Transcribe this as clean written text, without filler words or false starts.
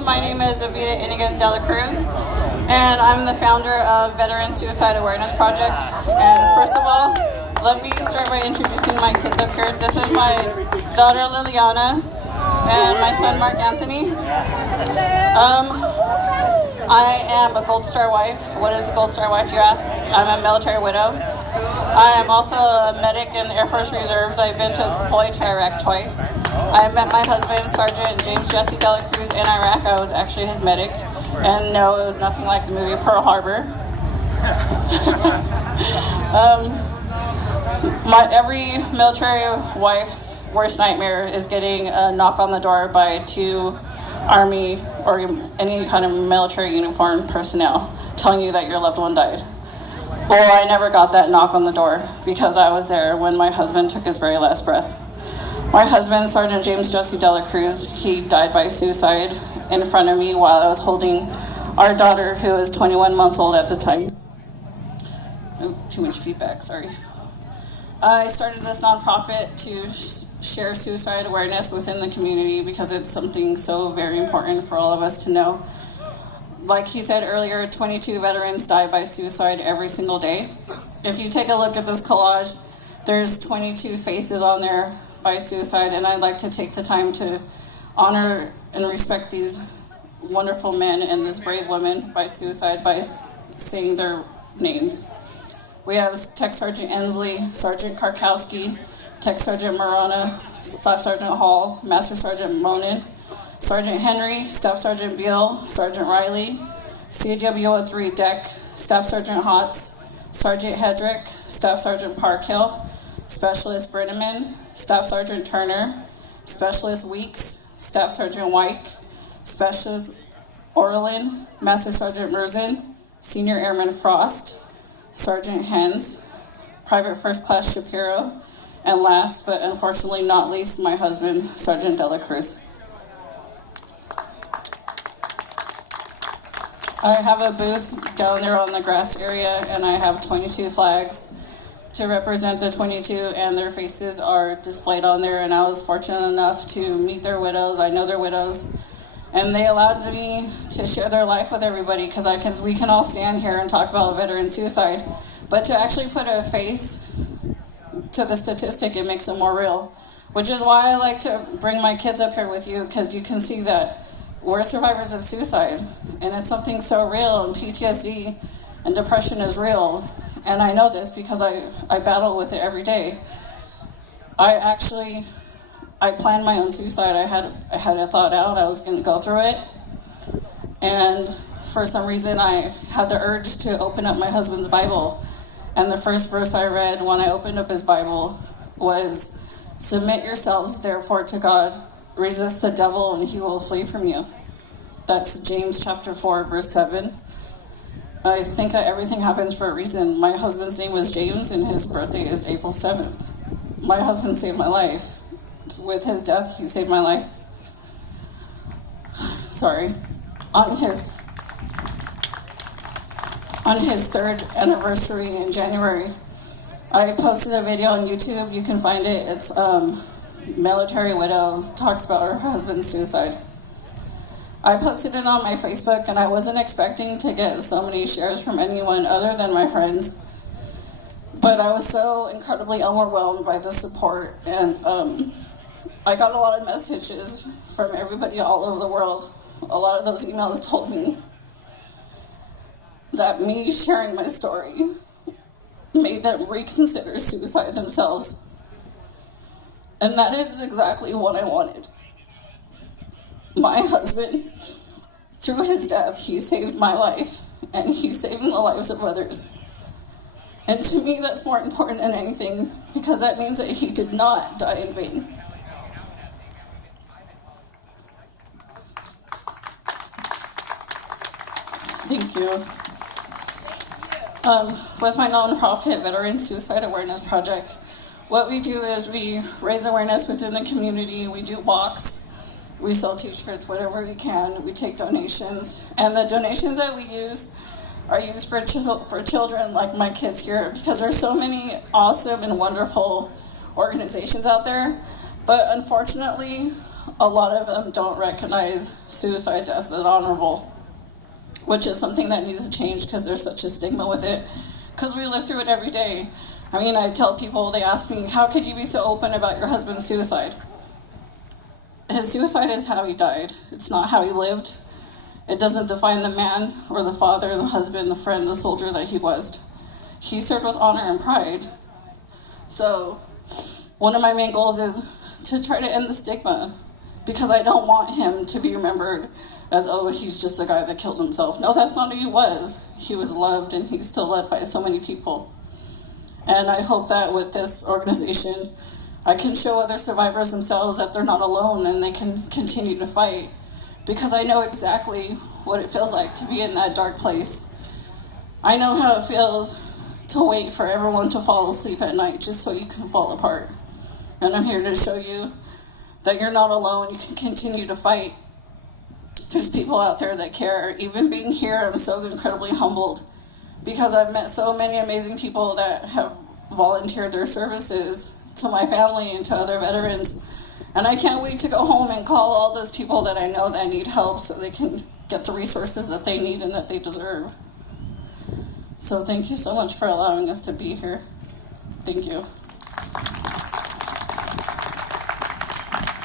My name is Evita.VSAP, and I'm the founder of Veteran Suicide Awareness Project. And first of all, let me start by introducing my kids up here. This is my daughter Liliana and my son Mark Anthony. I am a Gold Star wife. What is a Gold Star wife, you ask? I'm a military widow. I am also a medic in the Air Force Reserves. I've been deployed to Iraq twice. I met my husband, Sergeant James Jesse Dela Cruz, in Iraq. I was actually his medic. And no, it was nothing like the movie Pearl Harbor. Every military wife's worst nightmare is getting a knock on the door by two Army or any kind of military uniformed personnel telling you that your loved one died. Well, I never got that knock on the door because I was there when my husband took his very last breath. My husband, Sergeant James Jesse Dela Cruz, he died by suicide in front of me while I was holding our daughter, who was 21 months old at the time. Oh, too much feedback, sorry. I started this nonprofit to share suicide awareness within the community because it's something so very important for all of us to know. Like he said earlier, 22 veterans die by suicide every single day. If you take a look at this collage, there's 22 faces on there by suicide, and I'd like to take the time to honor and respect these wonderful men and this brave woman by suicide by saying their names. We have Tech Sergeant Ensley, Sergeant Karkowski, Tech Sergeant Marana, Staff Sergeant Hall, Master Sergeant Monin, Sergeant Henry, Staff Sergeant Beal, Sergeant Riley, CWO3 Deck, Staff Sergeant Hotz, Sergeant Hedrick, Staff Sergeant Parkhill, Specialist Brenneman, Staff Sergeant Turner, Specialist Weeks, Staff Sergeant White, Specialist Orlin, Master Sergeant Merzen, Senior Airman Frost, Sergeant Hens, Private First Class Shapiro, and last but unfortunately not least, my husband, Sergeant Dela Cruz. I have a booth down there on the grass area, and I have 22 flags to represent the 22, and their faces are displayed on there, and I was fortunate enough to meet their widows. I know their widows, and they allowed me to share their life with everybody because we can all stand here and talk about veteran suicide, but to actually put a face to the statistic, it makes it more real, which is why I like to bring my kids up here with you, because you can see that we're survivors of suicide, and it's something so real, and PTSD and depression is real, and I know this because I battle with it every day. I planned my own suicide. I had it thought out. I was going to go through it, and for some reason I had the urge to open up my husband's Bible, and the first verse I read when I opened up his Bible was, "Submit yourselves therefore to God, resist the devil and he will flee from you." That's James chapter 4, verse 7. I think that everything happens for a reason. My husband's name was James, and his birthday is April 7th. My husband saved my life. With his death, he saved my life. Sorry. On his third anniversary in January, I posted a video on YouTube. You can find it. It's military widow talks about her husband's suicide. I posted it on my Facebook, and I wasn't expecting to get so many shares from anyone other than my friends, but I was so incredibly overwhelmed by the support, and I got a lot of messages from everybody all over the world. A lot of those emails told me that me sharing my story made them reconsider suicide themselves. And that is exactly what I wanted. My husband, through his death, he saved my life, and he's saving the lives of others. And to me, that's more important than anything, because that means that he did not die in vain. Thank you. With my nonprofit Veteran Suicide Awareness Project, what we do is we raise awareness within the community. We do walks, we sell t-shirts, whatever we can. We take donations, and the donations that we use are used for children like my kids here, because there's so many awesome and wonderful organizations out there, but unfortunately, a lot of them don't recognize suicide deaths as honorable, which is something that needs to change because there's such a stigma with it, because we live through it every day. I mean, I tell people, they ask me, how could you be so open about your husband's suicide? His suicide is how he died. It's not how he lived. It doesn't define the man or the father, the husband, the friend, the soldier that he was. He served with honor and pride. So one of my main goals is to try to end the stigma, because I don't want him to be remembered as, oh, he's just the guy that killed himself. No, that's not who he was. He was loved, and he's still loved by so many people. And I hope that with this organization, I can show other survivors themselves that they're not alone and they can continue to fight. Because I know exactly what it feels like to be in that dark place. I know how it feels to wait for everyone to fall asleep at night just so you can fall apart. And I'm here to show you that you're not alone. You can continue to fight. There's people out there that care. Even being here, I'm so incredibly humbled, because I've met so many amazing people that have volunteered their services to my family and to other veterans. And I can't wait to go home and call all those people that I know that need help so they can get the resources that they need and that they deserve. So thank you so much for allowing us to be here. Thank you.